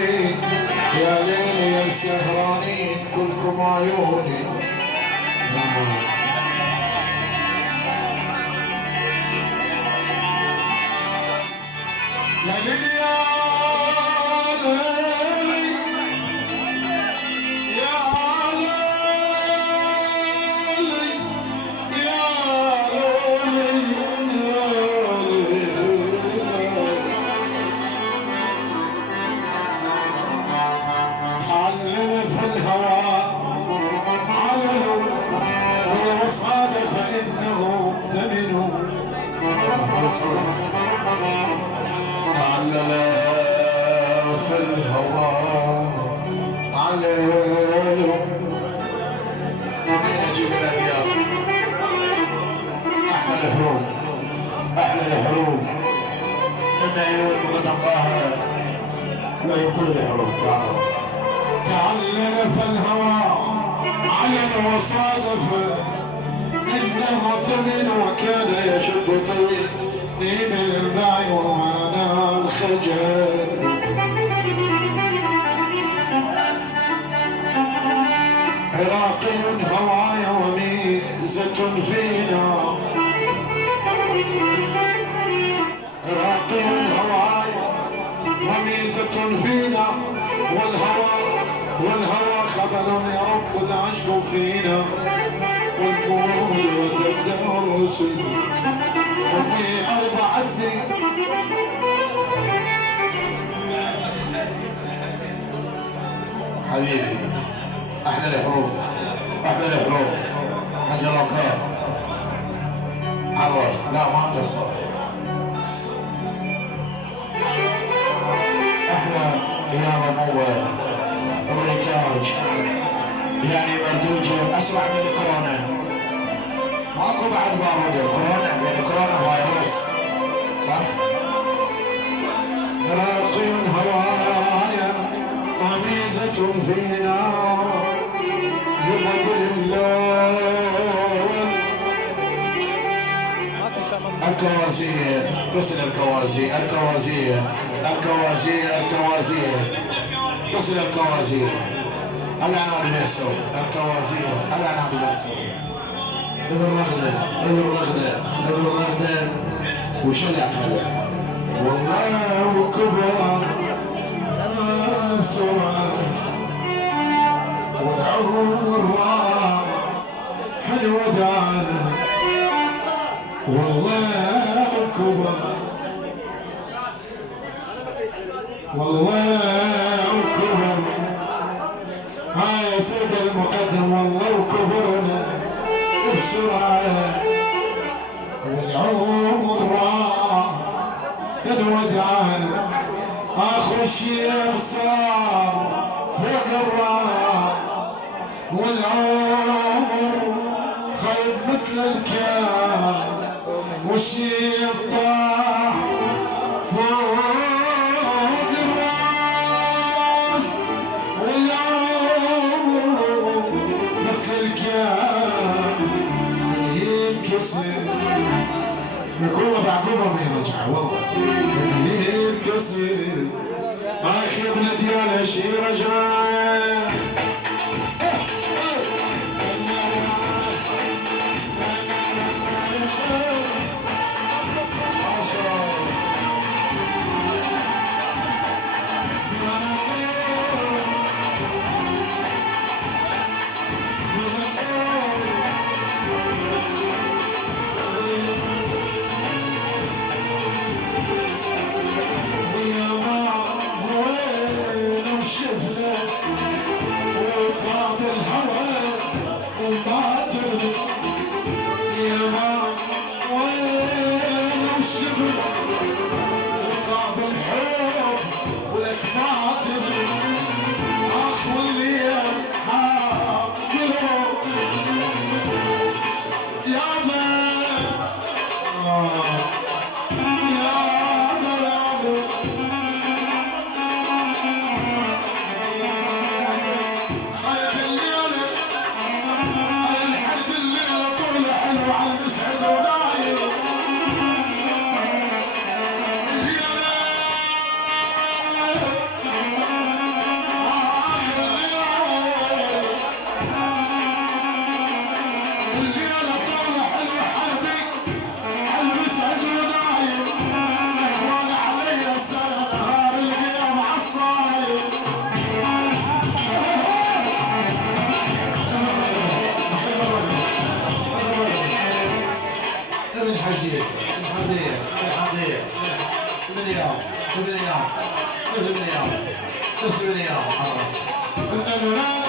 يا ليل يا سهرانين كلكم عيوني. يا ليل يا علل في الهوى علل. مين اجيب الابيات؟ احلى الحروب احلى الحروب من عيون مغدقاها لا يقول الحروب. تعلل في الهوى علل وصادف انه ثمن وكان يشد طيب من الباع ومعنى الخجل. عراقي هواي وميزة فينا عراقي هواي وميزة فينا والهوى خبل يرب العشق فينا والقول وتدرس أمي أرضعتني. حبيبي أحلى الحروب أحلى الحروب. حاج ركاب عروس لا ما قصر. احنا يا رموة ورجاج يعني مردوجة أسرع من الكورونا. ماكو بعد باردة كورونا لأن كورونا فيروس صح؟ عراقي هوايا قميزة فينا يبغى اللون. الكوازية غسل الكوازية الكوازية الكوازية الكوازية غسل الكوازية. هلا أنا بنفسه الكوازية هلا أنا بنفسه. ابن رغدة ابن رغدة ابن رغدة وشلع قلع والله كبر سرعة والعمر راح حلوة دعنا والله كبر والله كبر. هاي يا سيد المقدم والله كبرنا بسرعة والعمر راح الوداع اخر شيء صار فوق الراس والعمر خيط مثل الكاس والشيء طاح فوق الراس والعمر مثل الكاس ينكسر يكون بعقوبة ما يرجع والله من ينكسر اخي ابن دياله شي رجع. الحجية الحمدية الحمدية 8 ريال 8 ريال 9 ريال 9 ريال